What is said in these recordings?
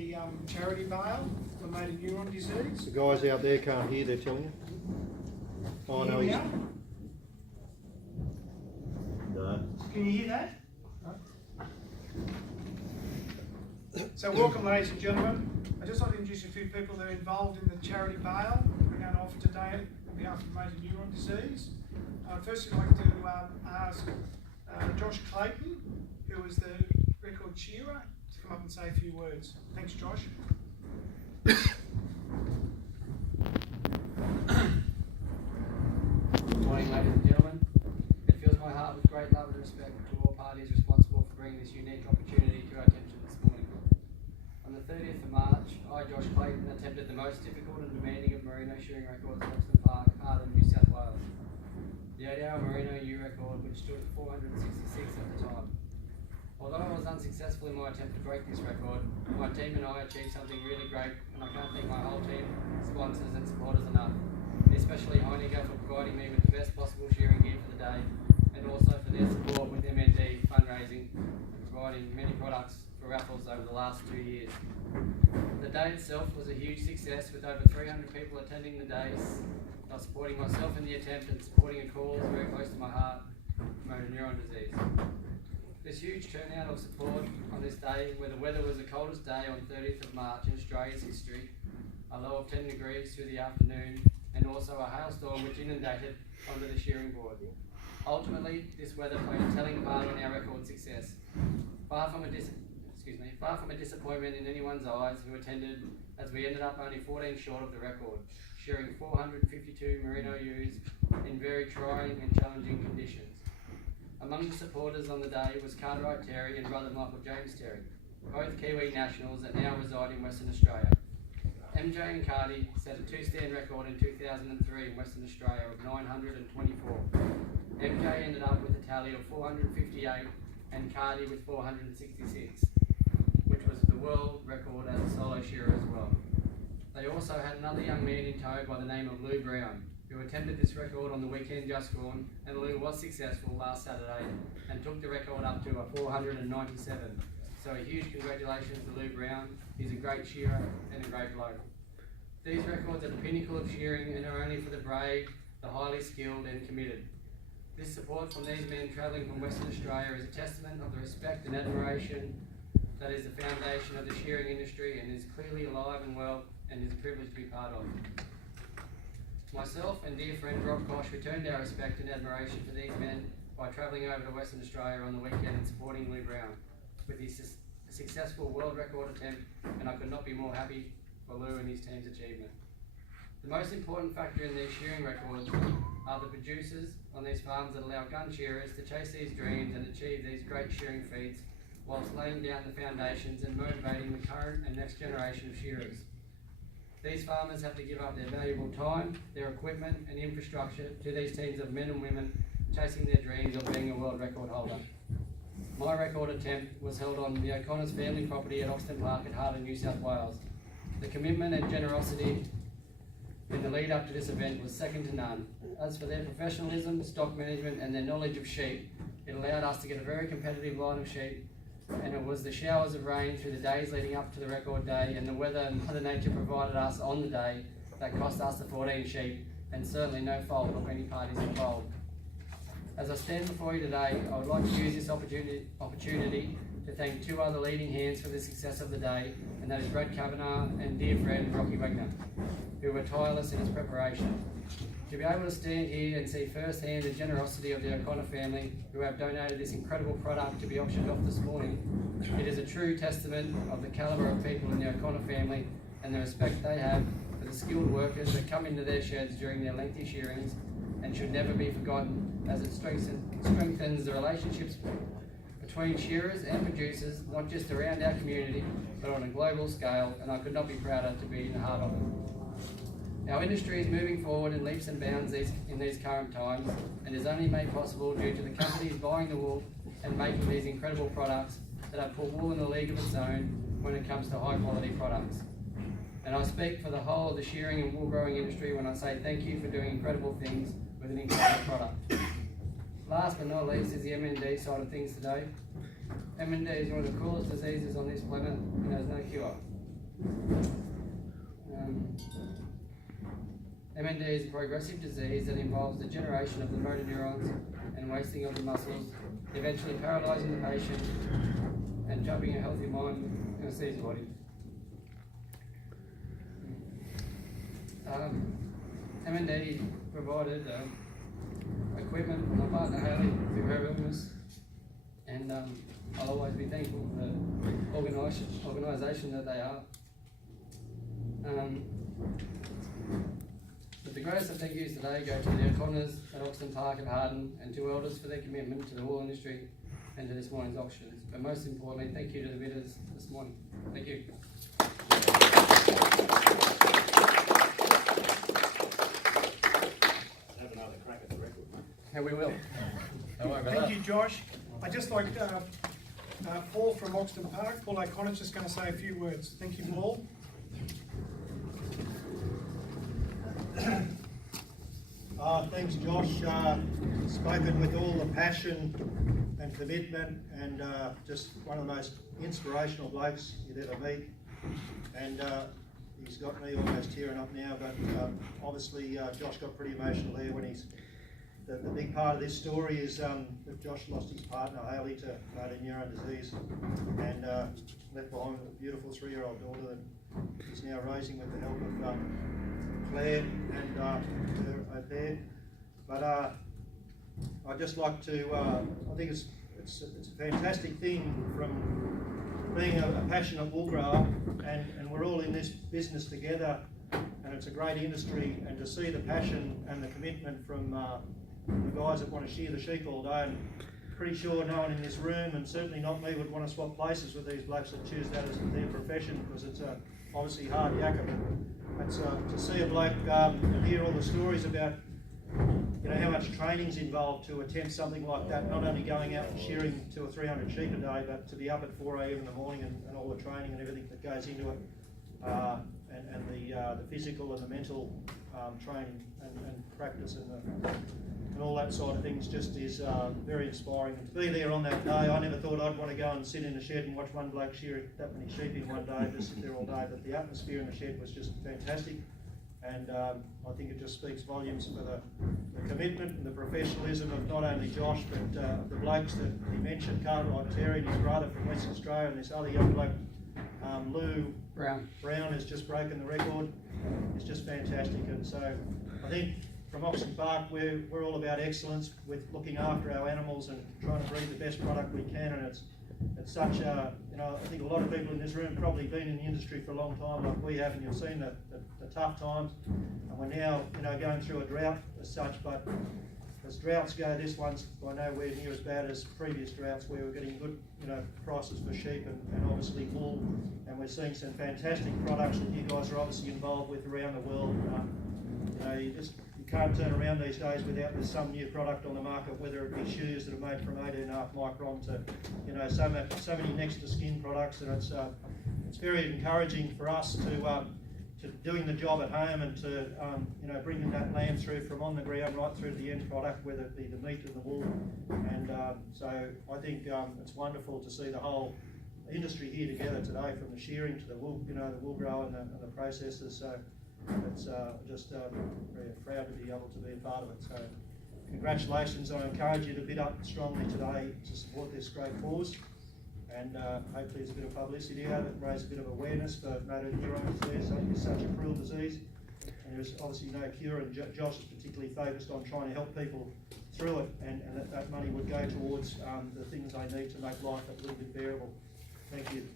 The charity bale for motor neuron disease. The guys out there can't hear, they're telling you. Oh no, he's... No. Can you hear that? So welcome, ladies and gentlemen. I just want to introduce a few people that are involved in the charity bale we're going to offer today on behalf of motor neuron disease. First I'd like to ask Josh Clayton, who is the record cheerer, to come up and say a few words. Thanks, Josh. Good morning, ladies and gentlemen. It fills my heart with great love and respect to all parties responsible for bringing this unique opportunity to our attention this morning. On the 30th of March, I, Josh Clayton, attempted the most difficult and demanding of merino shearing records at Oxton Park, Harden, New South Wales. The 8-hour merino ewe record, which stood at 466 at the time. Although I was unsuccessful in my attempt to break this record, my team and I achieved something really great, and I can't thank my whole team, sponsors and supporters enough, especially Heineken for providing me with the best possible shearing gear for the day, and also for their support with MND fundraising and providing many products for raffles over the last 2 years. The day itself was a huge success, with over 300 people attending the days, supporting myself in the attempt and supporting a cause very close to my heart, motor neuron disease. This huge turnout of support on this day, where the weather was the coldest day on 30th of March in Australia's history, a low of 10 degrees through the afternoon, and also a hailstorm which inundated onto the shearing board. Ultimately, this weather played a telling part in our record success. Far from a disappointment in anyone's eyes who attended, as we ended up only 14 short of the record, shearing 452 merino ewes in very trying and challenging conditions. Among the supporters on the day was Cartwright Terry and brother Michael James Terry, both Kiwi nationals that now reside in Western Australia. MJ and Cardi set a two-stand record in 2003 in Western Australia of 924. MJ ended up with a tally of 458 and Cardi with 466, which was the world record as a solo shearer as well. They also had another young man in tow by the name of Lou Brown, who attempted this record on the weekend just gone, and Lou was successful last Saturday and took the record up to a 497. So a huge congratulations to Lou Brown. He's a great shearer and a great bloke. These records are the pinnacle of shearing and are only for the brave, the highly skilled and committed. This support from these men travelling from Western Australia is a testament of the respect and admiration that is the foundation of the shearing industry, and is clearly alive and well, and is a privilege to be part of. Myself and dear friend Rob Kosh returned our respect and admiration for these men by travelling over to Western Australia on the weekend and supporting Lou Brown with his successful world record attempt, and I could not be more happy for Lou and his team's achievement. The most important factor in these shearing records are the producers on these farms that allow gun shearers to chase these dreams and achieve these great shearing feats, whilst laying down the foundations and motivating the current and next generation of shearers. These farmers have to give up their valuable time, their equipment and infrastructure to these teams of men and women chasing their dreams of being a world record holder. My record attempt was held on the O'Connor's family property at Oxton Park at Harden, New South Wales. The commitment and generosity in the lead up to this event was second to none. As for their professionalism, stock management and their knowledge of sheep, it allowed us to get a very competitive line of sheep, and it was the showers of rain through the days leading up to the record day and the weather and Mother Nature provided us on the day that cost us the 14 sheep, and certainly no fault of any parties involved. As I stand before you today, I would like to use this opportunity to thank two other leading hands for the success of the day, and that is Brad Kavanagh and dear friend Rocky Wagner, who were tireless in its preparation. To be able to stand here and see firsthand the generosity of the O'Connor family, who have donated this incredible product to be auctioned off this morning, it is a true testament of the calibre of people in the O'Connor family and the respect they have for the skilled workers that come into their sheds during their lengthy shearings, and should never be forgotten, as it strengthens the relationships between shearers and producers, not just around our community, but on a global scale, and I could not be prouder to be in the heart of it. Our industry is moving forward in leaps and bounds in these current times, and is only made possible due to the companies buying the wool and making these incredible products that have put wool in a league of its own when it comes to high quality products. And I speak for the whole of the shearing and wool growing industry when I say thank you for doing incredible things with an incredible product. Last but not least is the MND side of things today. MND is one of the cruelest diseases on this planet and has no cure. MND is a progressive disease that involves the generation of the motor neurons and wasting of the muscles, eventually paralysing the patient and trapping a healthy mind in a seized body. MND provided equipment for my partner Hayley through her illness, and I'll always be thankful for the organisation that they are. But the greatest of thank yous today go to the O'Connors at Oxton Park and Harden and to elders for their commitment to the wool industry and to this morning's auctions. But most importantly, thank you to the bidders this morning. Thank you. Have another crack at the record. Yeah, we will. Don't worry about Thank that. you, Josh. I'd just like Paul from Oxton Park, Paul O'Connor's just going to say a few words. Thank you, Paul. Thanks, Josh. Spoken with all the passion and commitment, and just one of the most inspirational blokes you'd ever meet. And he's got me almost tearing up now, but obviously Josh got pretty emotional there when he's. The big part of this story is that Josh lost his partner Hayley to motor neuron disease, and left behind a beautiful 3-year-old daughter that he's now raising with the help of Claire and her au pair. But I'd just like to, I think it's a fantastic thing from being a passionate wool grower, and we're all in this business together, and it's a great industry, and to see the passion and the commitment from the guys that want to shear the sheep all day. And pretty sure no one in this room, and certainly not me, would want to swap places with these blokes that choose that as their profession, because it's obviously hard yakka. But it's, to see a bloke and hear all the stories about how much training's involved to attempt something like that, not only going out and shearing 200 or 300 sheep a day, but to be up at 4 a.m. in the morning and all the training and everything that goes into it, and the physical and the mental training and practice and all that side of things just is very inspiring. And to be there on that day, I never thought I'd want to go and sit in a shed and watch one bloke shear that many sheep in one day, just sit there all day, but the atmosphere in the shed was just fantastic. And I think it just speaks volumes for the commitment and the professionalism of not only Josh, but the blokes that he mentioned, Cartwright Terry and his brother from Western Australia, and this other young bloke, Lou Brown has just broken the record. It's just fantastic. And so I think from Oxton Park, we're all about excellence with looking after our animals and trying to breed the best product we can. And it's such a, I think a lot of people in this room have probably been in the industry for a long time like we have, and you've seen the tough times. And we're now, going through a drought as such, but as droughts go, this one's by nowhere near as bad as previous droughts, where we're getting good, prices for sheep and obviously wool. And we're seeing some fantastic products that you guys are obviously involved with around the world. You can't turn around these days without there's some new product on the market, whether it be shoes that are made from 18.5 micron to, so many next to skin products, and it's very encouraging for us to doing the job at home and to bringing that lamb through from on the ground right through to the end product, whether it be the meat and the wool. And so I think it's wonderful to see the whole industry here together today, from the shearing to the wool, the wool grower and the processors. So it's just very proud to be able to be a part of it. So congratulations. I encourage you to bid up strongly today to support this great cause, and hopefully there's a bit of publicity out of it, raise a bit of awareness for motor neuron disease. I think it's such a cruel disease, and there's obviously no cure, and Josh is particularly focused on trying to help people through it, and that money would go towards the things they need to make life a little bit bearable. Thank you.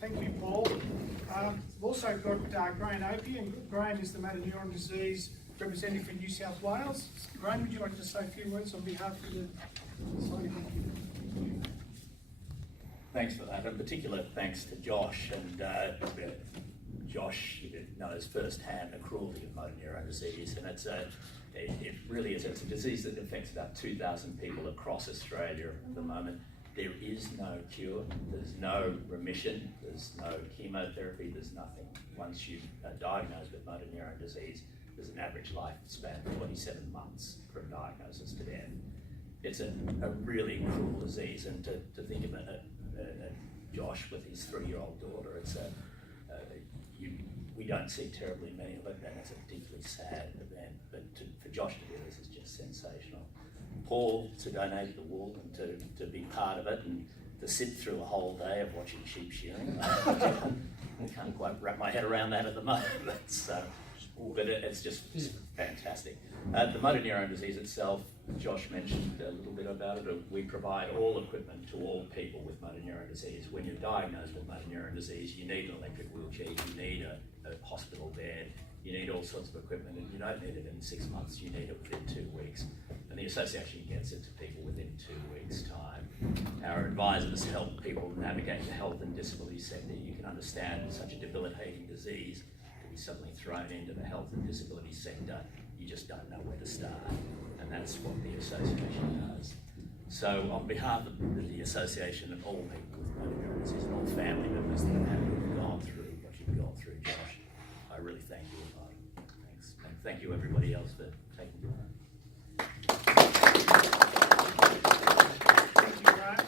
Thank you, Paul. We've also got Graham Opie, and Graham is the motor neuron disease representative for New South Wales. Graham, would you like to say a few words on behalf of the society? Thanks for that. In particular, thanks to Josh. And Josh knows firsthand the cruelty of motor neuron disease, and it really is. It's a disease that affects about 2,000 people across Australia at the moment. There is no cure, there's no remission, there's no chemotherapy, there's nothing. Once you are diagnosed with motor neuron disease, there's an average lifespan of 27 months from diagnosis to death. it's a really cruel disease, and to think of Josh with his 3-year-old daughter, it's we don't see terribly many of it, and it's a particularly sad event. But for Josh to do this is just sensational. Paul to donate the wool and to be part of it, and to sit through a whole day of watching sheep shearing. I can't quite wrap my head around that at the moment. But it's just fantastic. The motor neurone disease itself, Josh mentioned a little bit about it. We provide all equipment to all people with motor neurone disease. When you're diagnosed with motor neurone disease, you need an electric wheelchair, you need a hospital bed, you need all sorts of equipment, and you don't need it in 6 months, you need it within 2 weeks. And the association gets it to people within 2 weeks' time. Our advisors help people navigate the health and disability sector. You can understand such a debilitating disease to be suddenly thrown into the health and disability sector. You just don't know where to start, and that's what the association does. So on behalf of the association and all people with motor neurone disease and all family members that have gone through what you've gone through, Josh, I really thank you. Thanks. And thank you everybody else for taking part. Thank you, Graham.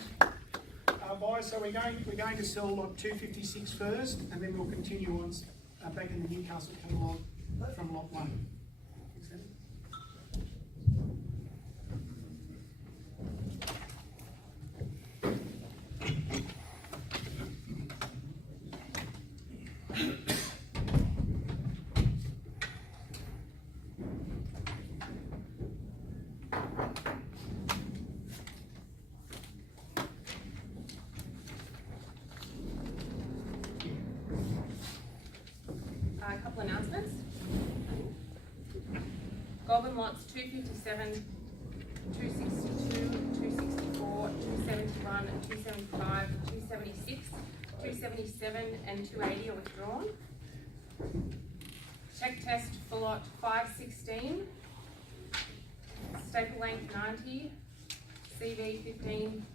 Boys, so we're going to sell lot 256 first, and then we'll continue on back in the Newcastle catalogue from lot 1. Thanks, Andy. A couple announcements. Goulburn lots 257, 262, 264, 271, 275, 276, 277 and 280 are withdrawn. Check test for lot 516, staple length 90, CV 15